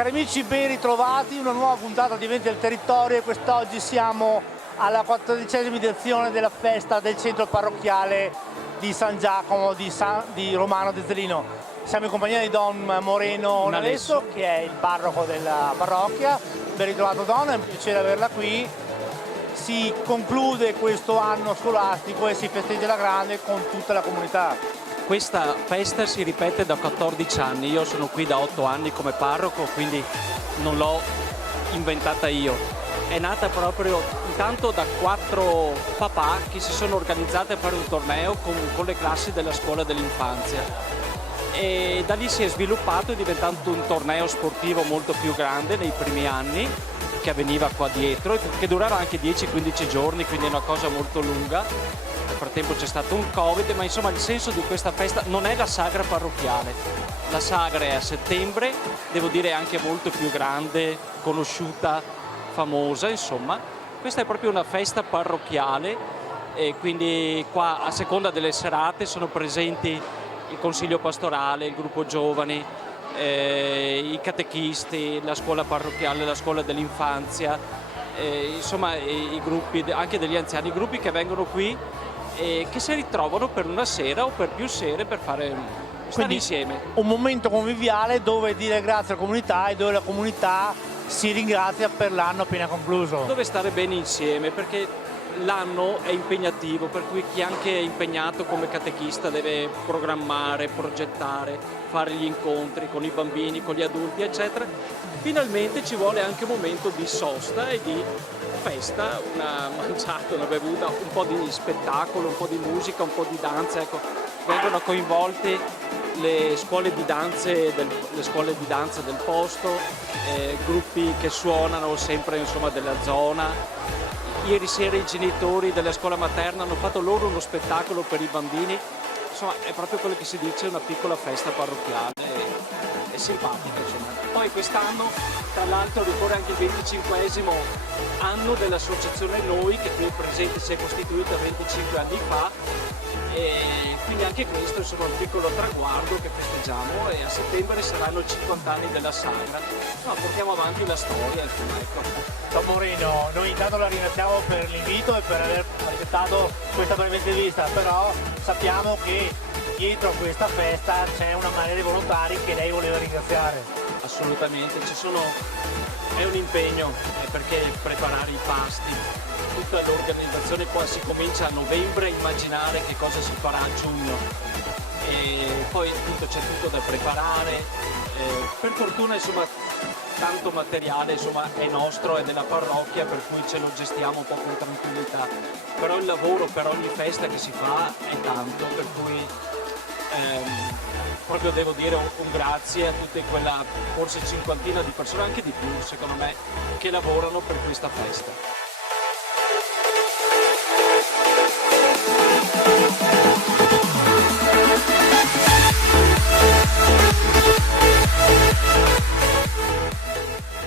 Cari amici, ben ritrovati, una nuova puntata di Eventi del Territorio e quest'oggi siamo alla 14ª edizione della festa del centro parrocchiale di San Giacomo di Romano Dezzolino. Siamo in compagnia di Don Moreno Nalesso, che è il parroco della parrocchia. Ben ritrovato Don, è un piacere averla qui. Si conclude questo anno scolastico e si festeggia la grande con tutta la comunità. Questa festa si ripete da 14 anni, io sono qui da 8 anni come parroco, quindi non l'ho inventata io. È nata proprio intanto da 4 papà che si sono organizzati a fare un torneo con le classi della scuola dell'infanzia. E da lì si è sviluppato, diventando un torneo sportivo molto più grande nei primi anni, che avveniva qua dietro, che durava anche 10-15 giorni, quindi è una cosa molto lunga. Nel frattempo c'è stato un Covid, ma insomma il senso di questa festa non è la sagra parrocchiale. La sagra è a settembre, devo dire anche molto più grande, conosciuta, famosa, insomma. Questa è proprio una festa parrocchiale e quindi qua a seconda delle serate sono presenti il consiglio pastorale, il gruppo giovani, i catechisti, la scuola parrocchiale, la scuola dell'infanzia, insomma i gruppi anche degli anziani, i gruppi che vengono qui e che si ritrovano per una sera o per più sere per stare insieme. Un momento conviviale dove dire grazie alla comunità e dove la comunità si ringrazia per l'anno appena concluso. Dove stare bene insieme, perché l'anno è impegnativo, per cui chi anche è impegnato come catechista deve programmare, progettare, fare gli incontri con i bambini, con gli adulti, eccetera. Finalmente ci vuole anche un momento di sosta e di festa, una mangiata, una bevuta, un po' di spettacolo, un po' di musica, un po' di danza. Ecco, vengono coinvolte le scuole di danza del posto, gruppi che suonano sempre insomma della zona. Ieri sera i genitori della scuola materna hanno fatto loro uno spettacolo per i bambini. Insomma, è proprio quello che si dice una piccola festa parrocchiale, è simpatica, insomma. Poi quest'anno, tra l'altro, ricorre anche il 25esimo anno dell'associazione Noi, che qui è presente, si è costituita 25 anni fa, e quindi anche questo insomma, è un piccolo traguardo che festeggiamo, e a settembre saranno 50 anni della sagra. No, portiamo avanti la storia, insomma, ecco. Don Moreno, noi intanto la ringraziamo per l'invito e per aver accettato questa breve intervista, però sappiamo che dietro a questa festa c'è una marea di volontari che lei voleva ringraziare. Assolutamente, è un impegno, perché preparare i pasti, tutta l'organizzazione, poi si comincia a novembre a immaginare che cosa si farà a giugno e poi appunto c'è tutto da preparare, per fortuna insomma tanto materiale insomma è nostro, è della parrocchia, per cui ce lo gestiamo un po' con tranquillità, però il lavoro per ogni festa che si fa è tanto, per cui proprio devo dire un grazie a tutte quella forse cinquantina di persone, anche di più secondo me, che lavorano per questa festa.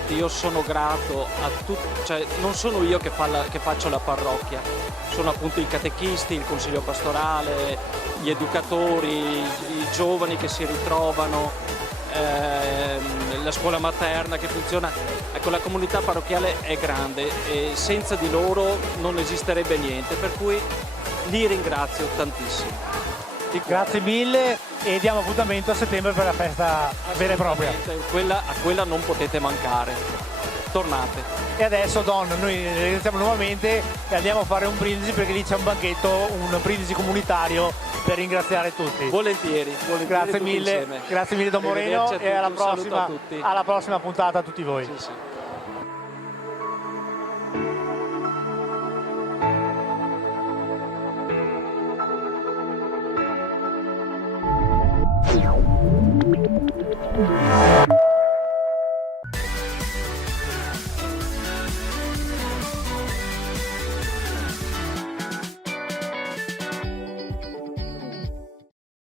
Io sono grato a tutti, cioè non sono io che faccio la parrocchia, sono appunto i catechisti, il consiglio pastorale, gli educatori, i giovani che si ritrovano, la scuola materna che funziona. Ecco, la comunità parrocchiale è grande e senza di loro non esisterebbe niente, per cui li ringrazio tantissimo. Grazie mille e diamo appuntamento a settembre per la festa vera e propria. A quella non potete mancare. Tornate. E adesso Don, noi ringraziamo nuovamente e andiamo a fare un brindisi, perché lì c'è un banchetto, un brindisi comunitario per ringraziare tutti. Volentieri. Grazie mille Don Moreno e alla prossima puntata a tutti voi. Sì.